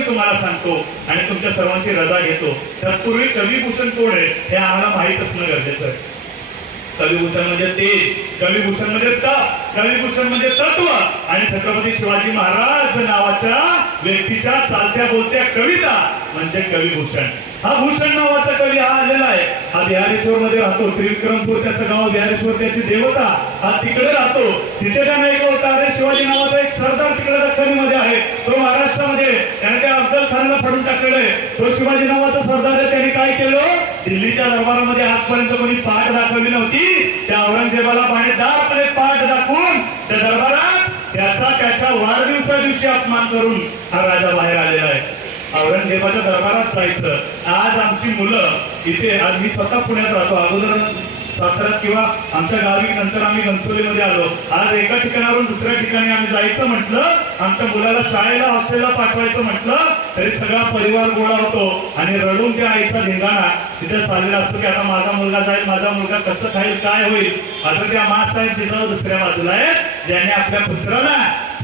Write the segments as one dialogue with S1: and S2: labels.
S1: मी तुम्हाला सांगतो आणि तुमच्या सर्वांची रजा घेतो. तत्पूर्वी कविभूषण कोण आहे हे आम्हाला माहीत असणं गरजेचं आहे. कविभूषण म्हणजे तेज कविभूषण म्हणजे तप कविभूषण म्हणजे तत्व. आणि छत्रपती शिवाजी महाराज नावाच्या व्यक्तीच्या चालत्या बोलत्या कविता म्हणजे कविभूषण. हा भूषण नावाचा कवी हा आलेला आहे. हा बिहारेश्वर मध्ये राहतो. त्रिविक्रमपूर त्याचं गाव बिहारेश्वर त्याची देवता. हा तिकडे राहतो. तिथे का नाही होता अरे शिवाजी नावाचा एक सरदार तिकडे दख्खनीमध्ये आहे. तो महाराष्ट्रामध्ये त्याने त्या अफजल खानला फाडून टाकलेलं तो शिवाजी नावाचा सरदार आहे. त्याने काय केलं? दिल्लीच्या दरबारामध्ये आजपर्यंत कोणी पाठ दाखवली नव्हती. त्या औरंगजेबाला पाणीदारपणे पाठ दाखवून. त्या दरबारात त्याचा त्याच्या वाढदिवसा दिवशी अपमान करून हा राजा बाहेर आलेला आहे. औरंगजेबाच्या दरबारात जायचं. आज आमची मुलं इथे आज मी स्वतः पुण्यात राहतो. अगोदर साताऱ्यात किंवा आमच्या गावी नंतर आम्ही घनसोलीमध्ये आलो. आज एका ठिकाणावरून दुसऱ्या ठिकाणी आम्ही जायचं म्हटलं आमच्या मुलाला शाळेला हॉस्टेलला पाठवायचं म्हटलं तरी सगळा परिवार गोळा होतो आणि रडून त्या आईचा धिंगाणा तिथे चाललेला असतो की आता माझा मुलगा जाईल माझा मुलगा कसं खाईल काय होईल. आता त्या मासाहेब जिजाऊ दुसऱ्या बाजूला आहेत. ज्याने आपल्या पुत्राला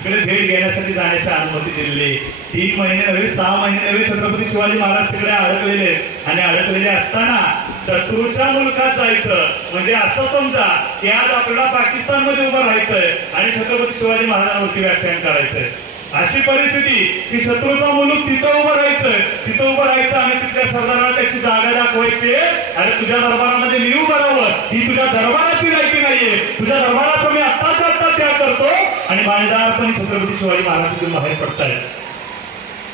S1: तिकडे भेट घेण्यासाठी जाण्याची अनुमती दिलेली. तीन महिने नव्हे सहा महिने नव्हे छत्रपती शिवाजी महाराज तिकडे अडकलेले. आणि अडकलेले असताना शत्रूच्या मुलकात जायचं. म्हणजे असं समजा की आज आपल्याला पाकिस्तानमध्ये उभं राहायचंय आणि छत्रपती शिवाजी महाराजांवरती व्याख्यान करायचंय. अशी परिस्थिती की शत्रूचा मुलूक तिथं उभं राहायचंय. तिथं उभं राहायचं आणि तिथल्या सरदाराला त्याची जागा दाखवायची आणि तुझ्या दरबारामध्ये मी उभं राहावं. ही तुझ्या दरबाराची लायकी नाहीये. तुझ्या दरबाराचा मी आत्ताच त्याग करतो? आणि बाणेदारपणे छत्रपती शिवाजी महाराजांतून बाहेर पडतायत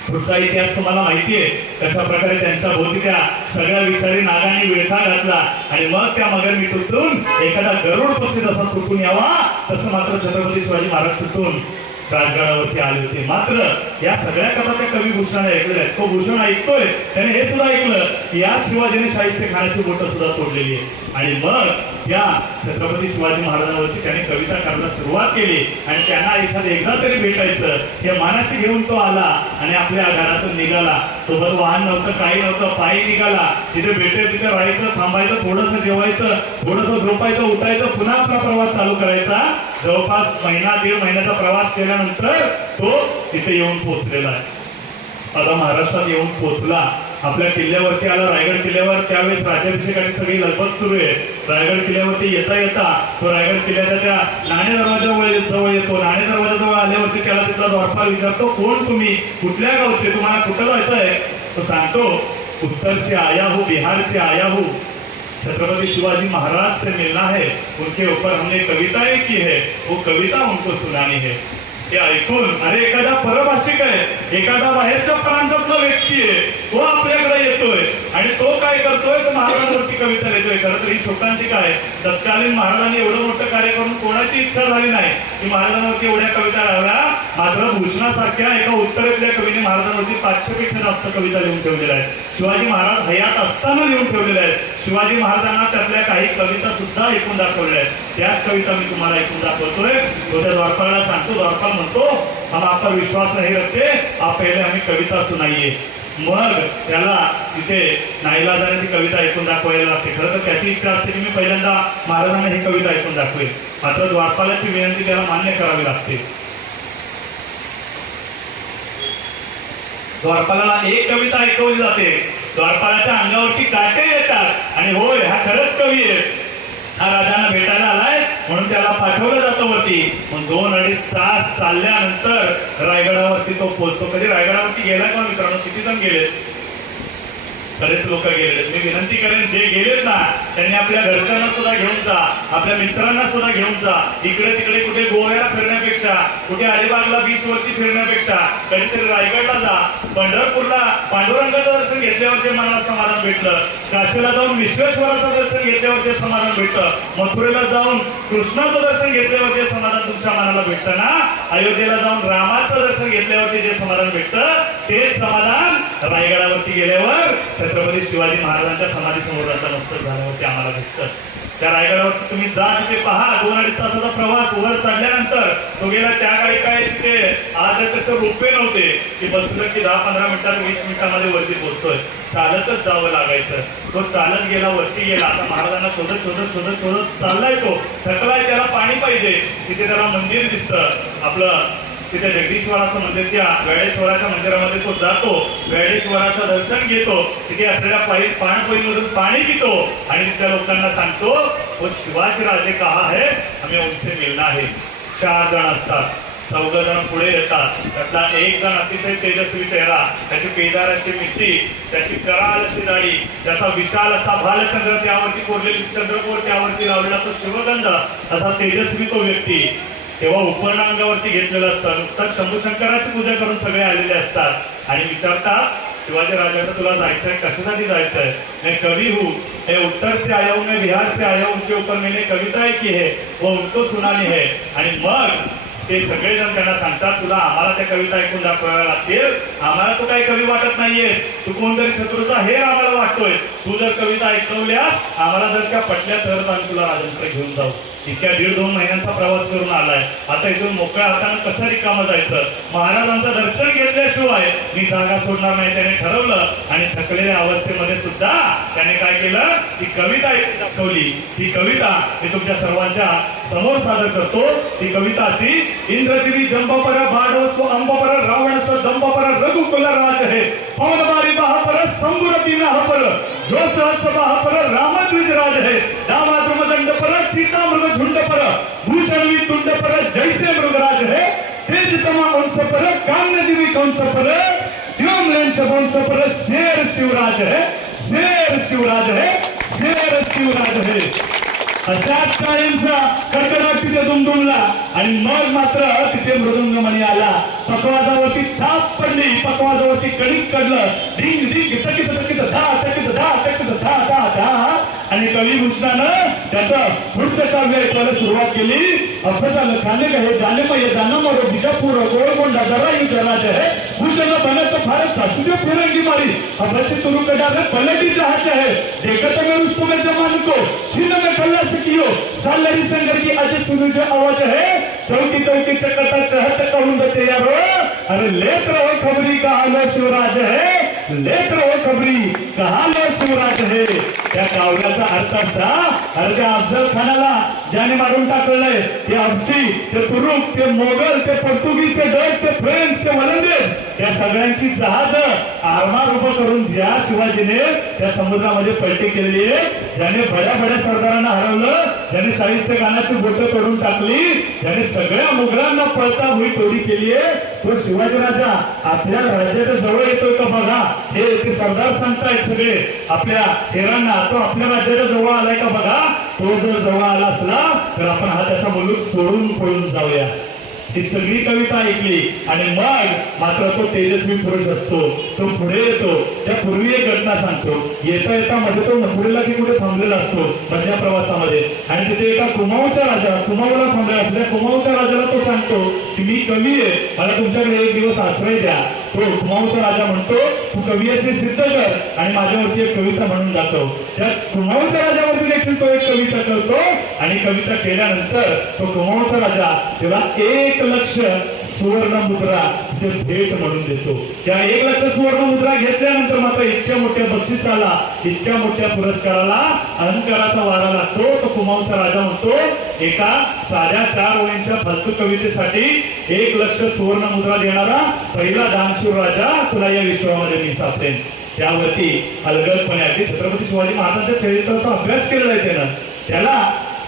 S1: पुढचा इतिहास तुम्हाला माहिती आहे. कशा प्रकारे त्यांच्या भोवती त्या सगळ्या विषारी नागांनी विळखा घातला आणि मग त्या मगर मिठूतून एखादा गरुड पक्षी जसा सुटून यावा तसं मात्र छत्रपती शिवाजी महाराज सुटून राजगडावरती आले होते. मात्र या सगळ्या कथा त्या कवी भूषणाने ऐकलेल्या आहेत. तो भूषण ऐकतोय. त्याने हे सुद्धा ऐकलं की या शिवाजीने शाहिस्ते खाण्याची बोट सुद्धा तोडलेली आहे आणि मग या छत्रपती शिवाजी महाराजांवरती त्याने कविता करायला सुरुवात केली आणि त्यांना आयुष्यात एकदा तरी भेटायचं. या मानाशी घेऊन तो आला आणि आपल्या घरातून निघाला. सोबत वाहन नव्हतं काही नव्हतं पायी निघाला. तिथे भेटेल तिथे राहायचं थांबायचं थोडंसं जेवायचं थोडंसं झोपायचं उठायचं पुन्हा आपला प्रवास चालू करायचा. जवळपास महिना दीड महिन्याचा प्रवास केल्यानंतर तो तिथे येऊन पोहोचलेला आहे. आता महाराष्ट्रात येऊन पोहोचला. आपल्या किल्ल्यावरती आला रायगड किल्ल्यावर त्यावेळेस राज्याभिषेकाची सगळी लगबग सुरू आहे. रायगड किल्ल्यावरती येता येता तो रायगड किल्ल्याच्या त्या नाणे दरवाजामुळे जवळ येतो नाणे दरवाजाजवळ आल्यावरती त्याला तिथला द्वारपाल विचारतो कोण तुम्ही? कुठल्या गावचे? तुम्हाला कुठं जायचं आहे? तो सांगतो उत्तर से आया हूँ बिहार से आया हूँ. छत्रपति शिवाजी महाराज से मिलना है उनके ऊपर हमने कविताएं की है वो कविता उनको सुनानी है। ते ऐकून अरे एखादा परभाषिक आहे एखादा बाहेरच्या प्रांतातला व्यक्ती आहे तो आपल्याकडे येतोय. आणि तो काय करतोय? तर महाराजांवरती कविता लिहितोय. खरं तर ही शोकांतिका काय तत्कालीन महाराजांनी एवढं मोठं कार्य करून कोणाची इच्छा झाली नाही? की महाराजांवरती एवढ्या कविता राहाव्या मात्र भूषणासारख्या एका उत्तरेतल्या कवीने महाराजांवरती पाचशे पेक्षा जास्त कविता लिहून ठेवलेल्या आहेत. शिवाजी महाराज हयात असताना लिहून ठेवलेल्या आहेत. शिवाजी महाराजांना त्यातल्या काही कविता सुद्धा ऐकून दाखवल्या आहेत. त्याच कविता मी तुम्हाला ऐकून दाखवतोय. तो त्या द्वारपाला सांगतो द्वारपाल म्हणतो हम आप विश्वास नाही रखते आप पहले कविता सुनाईये. मग त्याला तिथे नाईलाजाने ती कविता ऐकून दाखवायला लागते. खरं तर त्याची इच्छा असते की मी पहिल्यांदा महाराजांना ही कविता ऐकून दाखवेल. मात्र द्वारपालाची विनंती त्याला मान्य करावी लागते. द्वारपालाला एक कविता ऐकवली जाते. द्वारपालाच्या अंगावरती काटे येतात. आणि होय हा खरंच कवी आहे. हा राजांना भेटायला आलाय म्हणून त्याला पाठवलं जातं वरती. मग दोन अडीच तास चालल्यानंतर रायगडावरती तो पोहोचतो. कधी रायगडावरती गेला का मित्रांनो? किती जण गेले बरेच लोक गेले मी विनंती करेन जे गेलेत ना त्यांनी आपल्या घरच्यांना सुद्धा घेऊन जा आपल्या मित्रांना सुद्धा घेऊन जा. इकडे तिकडे कुठे गोव्याला फिरण्यापेक्षा कुठे अलिबागला बीच वरती फिरण्यापेक्षा कधीतरी रायगडला जा. पंढरपूरला पांडुरंगाचं दर्शन घेतल्यावर जे मनाला समाधान भेटलं काशीला जाऊन विश्वेश्वराचं दर्शन घेतल्यावर जे समाधान भेटतं मथुरेला जाऊन कृष्णाचं दर्शन घेतल्यावर जे समाधान तुमच्या मनाला भेटतं ना अयोध्येला जाऊन रामाचं दर्शन घेतल्यावरती जे समाधान भेटतं तेच समाधान रायगडावरती गेल्यावर छत्रपती शिवाजी महाराजांच्या समाधी समोर नमस्कार झाल्यावरती आम्हाला भेटतं. त्या रायगडावर तुम्ही जा तिथे पहा. दोन अडीच तासाचा प्रवास वर चढल्यानंतर तो गेला त्या काळी काय तिथे आज कसं रोपे नव्हते. की बसलं की दहा पंधरा मिनिटात वीस मिनिटामध्ये वरती पोहोचतोय. चालतच जावं लागायचं. तो चालत गेला वरती गेला. आता महाराजांना शोधत शोधत शोधत शोधत चाललाय तो. थकलाय त्याला पाणी पाहिजे. तिथे त्याला मंदिर दिसतं. आपलं तिथे जगदीश्वराचं मंदिर त्या वेळेश्वराच्या मंदिरामध्ये तो जातो वेळेश्वराचं दर्शन घेतो तिथे असलेल्या पाणी पाणपोईमधून पाणी पितो आणि तिथल्या लोकांना सांगतो व शिवाजी राजे कहा है आम्ही उनसे मिलना आहे चार जण असतात. चौघ जण पुढे येतात. त्यातला एक जण अतिशय तेजस्वी चेहरा त्याची पेदार अशी मिशी त्याची कराल अशी दाढी त्याचा विशाल असा भालचंद्र त्यावरती कोरलेली चंद्रकोर त्यावरती लावलेला तो शिवगंध असा तेजस्वी तो व्यक्ती. तेव्हा उपरणांगावरती घेतलेलं असतं. नुकताच शंभूशंकराची पूजा करून सगळे आलेले असतात. आणि विचारतात शिवाजी राजाचं तुला जायचंय? कशासाठी जायचंय? मैं कवि हूँ. मैं उत्तर से आया हूँ मैं बिहार से आया हूँ. उनके ऊपर मैंने कविताएं की है. वो उनको सुनानी है. आणि मग ते सगळेजण त्यांना सांगतात तुला आम्हाला त्या कविता ऐकून दाखवाव्या लागतील. आम्हाला तू काही कवी वाटत नाहीयेस. तू कोणतरी शत्रूचा हे आम्हाला वाटतोय तू जर कविता ऐकवल्यास आम्हाला जर त्या पटल्या तरच आम्ही तुला राजांकडे घेऊन जाऊ. इतक्या दीड दोन महिन्यांचा प्रवास करून आलाय. आता इथून मोकळ्या हाताने कसं रिकामं जायचं? महाराजांचं दर्शन घेतल्याशिवाय मी जागा सोडणार नाही त्याने ठरवलं. आणि थकलेल्या अवस्थेमध्ये सुद्धा त्याने काय केलं? ती कविता दाखवली ही कविता मी तुमच्या सर्वांच्या समोर सादर करतो. ती कविता अशी इंद्रगिरी जंबापर बाडव अंबापर रावण स दंबापर रघुकुल राज हे. पवन बारी महापर संबुरती महापर जो सहस्र बहापर रामद्विज राज हे. दामा दंड पर सीता मृग झुंड पर भूषणवी तुंड पर जैसे मृगराज है तेज तमा वंश पर काम्यजीवी कंस पर व्योमलेंच वंश पर शेर शिवराज है शेर शिवराज है शेर शिवराज है। अशाच काळींचा कडकडाट तिथे दुमदुमला आणि मग मात्र तिथे मृदुंग मणी आला. पकवाजावरती थाप पडली पकवाजावरती कणिक कडलं ढिंग ढिंग टकित टकित धा टकित धा टकित धा धा धा. आणि कविभूषणानं त्याचं पुढचं काव्य ऐकायला सुरुवात केली. अभ्य झालं खाले का हे जाने मग हे जाणं मग बिजापूर गोळकोंडा ही जनाचे आहे भूषण बनत भारत सासुदे फिरंगी मारी. अभ्यासी तुरु कडार पलटी जहाज है. देखत मैं उसको मैं जमान को छीन में खल्ला सकियो सालरी संगर की अज सुनु जो आवाज है चौकी चौकी चकता चहत कहूं बते यारो. अरे लेत रहो खबरी का आलो शिवराज है लेकर हो खबरी कहा लो शिवराज हे. त्या काव्याचा अर्थ असा अरे त्या अफजल खानाला ज्याने मारून टाकलंय ते अफसी ते तुरुक ते मोगल ते पोर्तुगीज ते डच ते फ्रेंच ते वलंदेज या सगळ्यांची जहाज आरमार उभं करून ज्या शिवाजीने. त्या समुद्रामध्ये पलटी केलेली आहे. ज्याने बऱ्या बऱ्या सरदारांना हरवलं ज्याने साहित्य गाण्याची बोट करून टाकली त्याने सगळ्या मुघलांना पळता हुई तोडी केली आहे तो शिवाजी राजा आपल्या राज्याच्या जवळ येतोय का बघा? हे ते सरदार सांगतायत सगळे. आपल्या हेरांना तो आपल्या राज्याच्या जवळ आलाय का बघा? तो जर जवळ आला असला तर आपण हा त्याचा मुलूक सोडून पळून जाऊया. ही सगळी कविता ऐकली आणि मग मात्र तो तेजस्वी पुरुष असतो. तो पुढे येतो. पूर्वी एक घटना सांगतो. येता येता मध्ये तो नपुरीला की कुठे थांबलेला असतो मधल्या प्रवासामध्ये. आणि तिथे एका कुमाऊच्या राजा कुमाऊला थांबलेला असतो. त्या कुमाऊच्या राजाला तो सांगतो की मी कवी आहे. मला तुमच्याकडे एक दिवस आश्रय द्या. तो कुमाऊचा राजा म्हणतो तू कवी असे सिद्ध कर. आणि माझ्यावरती एक कविता म्हणून जातो. त्या कुमाऊच्या राजावरती देखील तो एक कविता करतो. आणि कविता केल्यानंतर तो कुमाऊचा राजा त्याला एक लक्ष सुवर्ण मुद्रा ते भेट म्हणून देतो. त्या एक लक्ष सुवर्ण मुद्रा घेतल्यानंतर मात्र इतक्या मोठ्या बक्षिसाला इतक्या मोठ्या पुरस्काराला अहंकाराचा वारा लागतो. तो कुमाऊचा राजा म्हणतो एका साध्या चार ओळींच्या फालतू कवितेसाठी एक लक्ष सुवर्ण मुद्रा देणारा पहिला दानशूर राजा तुला या विश्वामध्ये मी सापडेन. त्यावरती अलगदपणे अगदी छत्रपती शिवाजी महाराजांच्या चरित्राचा अभ्यास केलेला आहे त्यानं. त्याला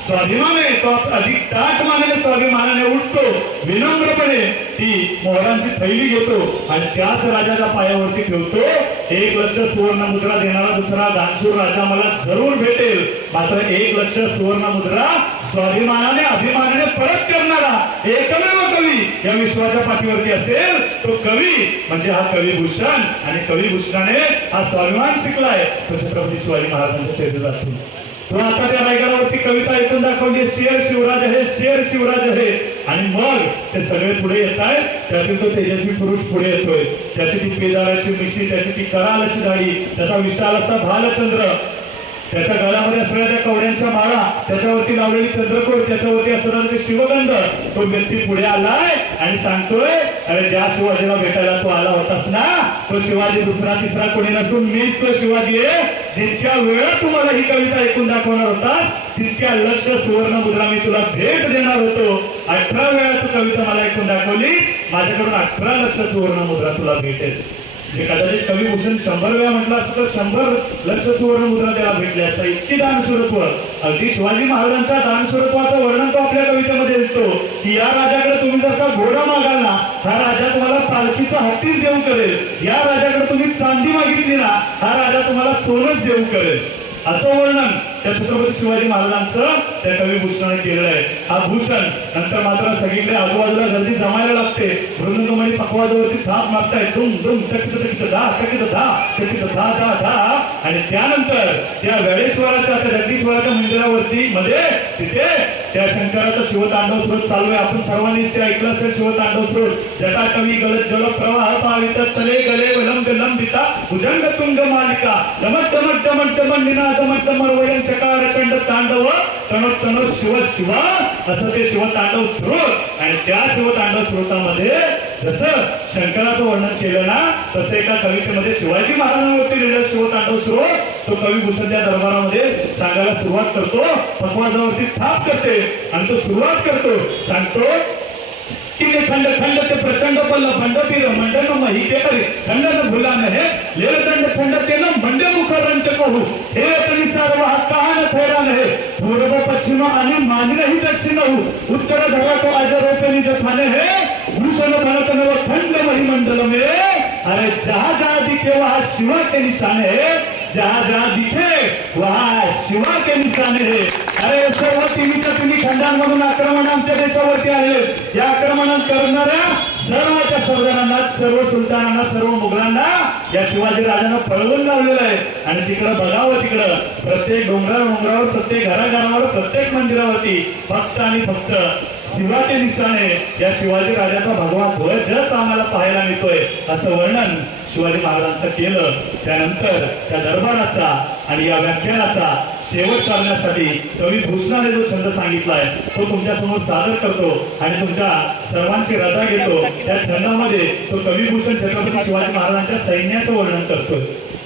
S1: स्वाभिमान आहे तो अधिक ताट मानाने स्वाभिमानाने उठतो. विनम्रपणे ती मोहरांची थैली घेतो आणि त्याच राजाच्या पायावरती ठेवतो. एक लक्ष सुवर्ण मुद्रा देणारा दुसरा दानशूर राजा मला जरूर भेटेल. मात्र एक लक्ष सुवर्ण मुद्रा स्वाभिमानाने अभिमानाने परत करणारा एकमेव कवी या विश्वाच्या पाठीवरती असेल. तो कवी म्हणजे हा कवी भूषण आणि कवी भूषणाने हा स्वाभिमान शिकलाय. तो छत्रपती शिवाजी महाराजांच्या चरित्रातून. आता त्या रायगडावरती कविता ऐकून दाखवली. शेर शिवराज आहे शेर शिवराज आहे. आणि मग ते सगळे पुढे येत आहेत. त्यातील तो तेजस्वी पुरुष पुढे येतोय. त्याची ती पेदाराची मिशी त्याची ती कराल अशी दाढी त्याचा विशाल असा भालचंद्र. त्याच्या गळामध्ये असलेल्या त्या कवड्यांच्या माळा त्याच्यावरती लावलेली चंद्रकोर त्याच्यावरती असणारा ते शिवगंध तो व्यक्ती पुढे आलाय आणि सांगतोय अरे त्या शिवाजीला भेटायला तू आला होतास ना? तो शिवाजी दुसरा तिसरा कोणी नसून मीच तो शिवाजी आहे. जितक्या वेळा तुम्हाला ही कविता ऐकून दाखवणार होतास तितक्या लक्ष सुवर्ण मुद्रा मी तुला भेट देणार होतो. अठरा वेळा तू कविता मला ऐकून दाखवली माझ्याकडून अठरा लक्ष सुवर्ण मुद्रा तुला भेटेल. म्हणजे कदाचित कवी भूषण शंभर वेळा म्हटलं असतं तर शंभर लक्ष सुवर्ण मुद्रा त्याला भेटले असता इतकी दानस्वरूप. अगदी शिवाजी महाराजांच्या दानस्वरूपाचं वर्णन तो आपल्या कवितेमध्ये येतो की या राजाकडे तुम्ही जर का घोडा मागाल ना हा राजा तुम्हाला पालखीचा हत्तीच देऊ करेल. या राजाकडे तुम्ही चांदी मागितली ना हा राजा तुम्हाला सोनच देऊ करेल. असं वर्णन त्या छत्रपती शिवाजी महाराजांचं त्या कवी भूषणाने केलेलं आहे. हा भूषण नंतर मात्र सगळीकडे आजूबाजूला गर्दी जमायला लागते. मृदुंगमणी पकवाजवरती थाप मारताय. दुम दुम टकित टकित धा टकित धा टकित धा धा धा. आणि त्यानंतर त्या वेळेश्वराच्या त्या जगदीश्वराच्या मंदिरावरती मध्ये तिथे त्या शंकराचा शिवतांडव स्रोत चालू आहे. आपण सर्वांनीच ते ऐकलं असेल शिवतांडव स्रोत. जटा कवी गलत जल प्रवाह पावित तले गले विलंब लंबिता. भुजंग तुंग मालिका. दमट दमट दमट दमट निना दमट दमट वयं चकार चंड तांडव तण तण शिव शिव असं ते शिवतांडव स्रोत. आणि त्या शिवतांडव स्रोतामध्ये जसं शंकराचं वर्णन केलं ना तसं एका कवितेमध्ये शिवाजी महाराजांवरती लिहिलेलं शिवतांडव स्रोत. तो कवी भूषण त्या दरबारामध्ये सांगायला सुरुवात करतो पकवाजावरती थाप करते आणि तो सुरुवात करतो. सांगतो तिने खंड खंड ते प्रचंड पल्ल बंड पीर मंडन मही ते करे खंड न भुला नहे लेर दंड खंड ते न मंडे मुख रंच कहू हे। तरी सर्व हा कहा न थोडा नहे पूर्व पश्चिम आणि मानही दक्षिण हो। उत्तर धरा को आज रोपे निज थाने हे। भूषण भरत नव खंड मही मंडल में। अरे जहा जहा दिखे वहा शिवा के निशान है। जहा जहा दिखे वहा शिवा के निशान है। अरे सर्व तिन्हीच्या तिन्ही खंडांमधून आक्रमण आमच्या देशावरती आले या आक्रमण करणाऱ्या सर्व त्या सर्वजणांना सर्व सुलतानांना सर्व मुघलांना या शिवाजी राजानं पळवून लावलेलं आहे. आणि तिकडं बघावं तिकडं प्रत्येक डोंगरा डोंगरावर प्रत्येक घराघरावर प्रत्येक मंदिरावरती फक्त आणि फक्त शिवाचे दिशाने या शिवाजी राजाचा भगवा ध्वजच आम्हाला पाहायला मिळतोय असं वर्णन शिवाजी महाराजांचं केलं. त्यानंतर त्या दरबाराचा आणि या व्याख्यानाचा शेवट करण्यासाठी कवी भूषणाने जो छंद सांगितलाय तो तुमच्यासमोर सादर करतो आणि तुमच्या सर्वांची रजा घेतो. त्या छंदामध्ये तो कवी भूषण छत्रपती शिवाजी महाराजांच्या सैन्याचं वर्णन करतो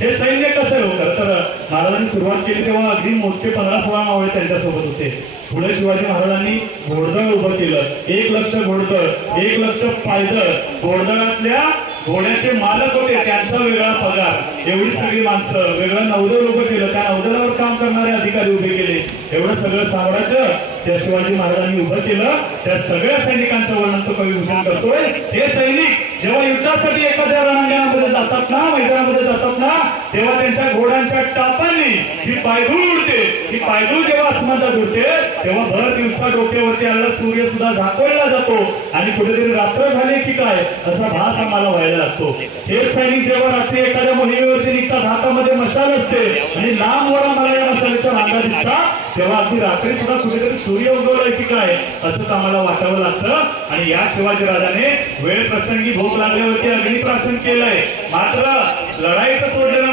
S1: हे सैन्य कसं होतं हो? खरं तर महाराजांनी सुरुवात केली तेव्हा अगदी मोजके पंधरा सोळा मावळे त्यांच्यासोबत होते. पुढे शिवाजी महाराजांनी घोडदळ उभं केलं. एक लक्ष घोडदळ एक लक्ष पायदळ. घोडदळातल्या घोड्याचे मालक होते त्यांचा वेगळा पगार. एवढी सगळी माणसं वेगळं नौदल उभं केलं त्या नवदलावर काम करणारे अधिकारी उभे केले. एवढं सगळं साम्राज्य त्या शिवाजी महाराजांनी उभं केलं. त्या सगळ्या सैनिकांचं वर्णन तो कवी भूषण करतोय. हे सैनिक जेव्हा युद्धासाठी एखाद्या रणांगणामध्ये जातात ना मैदानामध्ये जातात ना तेव्हा त्यांच्या घोड्यांच्या टापांनी ही पायधूळ उडते ही पायधूळ जेव्हा आसमानात उडते तेव्हा भर दिवसा डोक्यावरती आलेला सूर्य सुद्धा झाकोळला जातो. आणि कुठेतरी रात्र झाली की काय असा भास आम्हाला व्हायला लागतो. हे सैनिक जेव्हा रात्री एखाद्या मोहिमेवरती निघतात हातामध्ये मशाल असते आणि लांब वर आम्हाला या मशालीच्या रांगा दिसतात तेव्हा अगदी रात्री सुद्धा कुठेतरी सूर्य उगवलाय की काय असंच आम्हाला वाटावं लागतं. आणि या शिवाजी राजाने वेळ प्रसंगी भूक लागल्यावरती अग्निप्राशन केलंय. मात्र लढाईचं सोडलेलं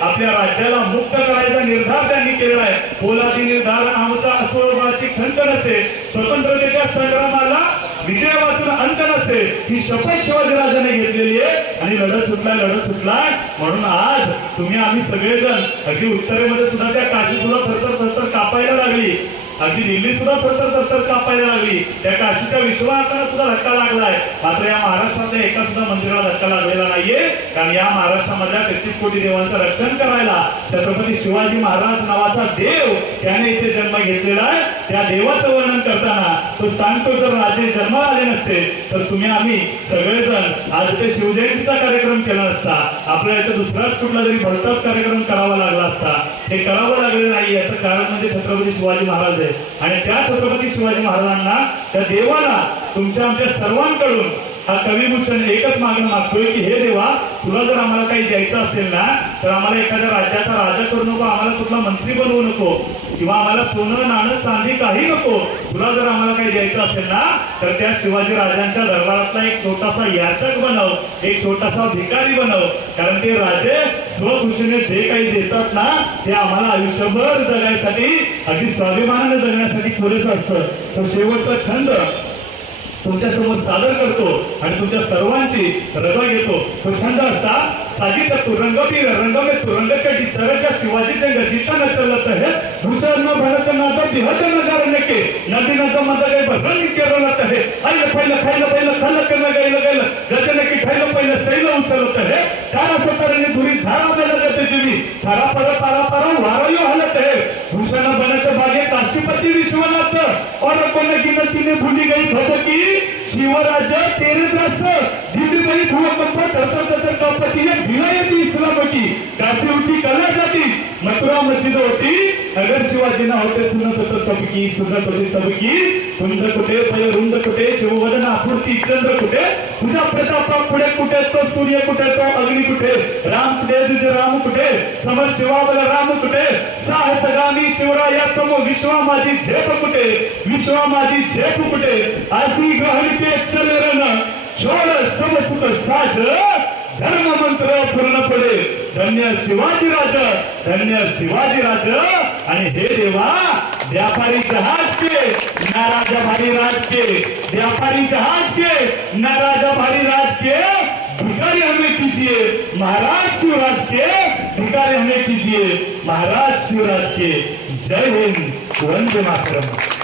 S1: आपल्या राज्याला मुक्त करायचा निर्धार त्यांनी केलेला आहे. पोलादी निर्धार आमचा अस्वभावाची खंत नसे. स्वतंत्रतेच्या संग्रामाला विजयापासून वाचून अंत नसे. ही शपथ शिवाजी राजाने घेतलेली आहे. आणि लढत सुटला लढत सुटला. म्हणून आज तुम्ही आम्ही सगळेजण अगदी उत्तरेमध्ये सुद्धा त्या काशी सुद्धा थरथर थरथर कापायला लागली. अगदी दिल्ली सुद्धा थरथर थरथर कापायला लागली. त्या काशीच्या विश्वनाथाला सुद्धा धक्का लागलाय. मात्र या महाराष्ट्रातल्या एका सुद्धा मंदिराला धक्का लागलेला नाहीये. कारण या महाराष्ट्रामधल्या तेहतीस कोटी देवांचं रक्षण करायला छत्रपती शिवाजी महाराज नावाचा देव त्याने इथे जन्म घेतलेला आहे. त्या देवाचं वर्णन करताना तो सांगतो जर राजे जन्माला आले नसते तर तुम्ही आम्ही सगळेजण आज ते शिवजयंतीचा कार्यक्रम केला नसता आपल्या इथं दुसराच कुठला तरी भलताच कार्यक्रम करावा लागला असता. हे करावं लागले नाही याचं कारण म्हणजे छत्रपती शिवाजी महाराज आहे आणि त्या छत्रपती शिवाजी महाराजांना त्या देवाला तुमच्या आमच्या सर्वांकडून हा कवी भूषण एकच मागणं मागतोय की हे देवा तुला जर आम्हाला काही द्यायचं असेल ना तर आम्हाला एखाद्या राज्याचा राजा करू नको आम्हाला कुठला मंत्री बनवू नको किंवा आम्हाला सोनं नाणं चांदी काही नको. तुला जर आम्हाला काही द्यायचं असेल ना तर त्या शिवाजी राजांच्या दरबारातला एक छोटासा याचक बनव एक छोटासा भिकारी बनव. कारण ते राजे स्वखुशीने जे काही देतात ना ते आम्हाला आयुष्यभर जगायसाठी अगदी स्वाभिमानाने जगण्यासाठी पुरेसं असतं. तर शेवटचा छंद तुमच्यासमोर सादर करतो आणि तुमच्या सर्वांची रजा घेतो. तो छंद असा साजिद तुरंग भी रंग में तुरंग के सरग शिवाजी के जीता न चलत है दूसरा न भरत न तो बिहत न करने के नदी न तो मद गए भरन के रलत है आई पहिलं खायला पहिलं खल के न गैल गैल गजन की खायला पहिलं सैल उचलत है तारा से सतरने धुरी धारा में लगत जीवी थारा पर पारा पर वारयो हलत है भूषण बनत भागे काशीपति विश्वनाथ और कोने की गिनती ने भूली गई भटकी शिवराज तेरे दस दिल्ली में भूकंप तरतर तरतर कापती इस्लामकी कासे उठी कला जाती. मथुरा मस्जिद होती. अगर शिवाजी ना होते सुनत होतं सबकी सुनत होती सबकी. कुंद कुठे पय रुंद कुठे शिववदन आपुरती चंद्र कुठे? तुझा प्रतापा पुढे कुठे तो सूर्य कुठे तो अग्नी कुठे? राम कुठे? तुझे राम कुठे? समर शिवा बल राम कुठे? साहसगामी शिवराया समोर विश्वा माझी झेप कुठे? विश्वा माझी झेप कुठे? आसी ग्रहण के चल रन छोड समसुख साध धर्म मंत्र पूर्ण पडे. धन्य शिवाजी राज धन्य शिवाजी राज. आणि हे देवा व्यापारी जहाज के नाराजा भारी राज के. व्यापारी जहाज के नाराजा भारी राज के. भिकारी हमें कीजिए. महाराज शिवराज के भिकारी हमें कीजिए. महाराज शिवराज के. जय हिंद. वंदे मातरम.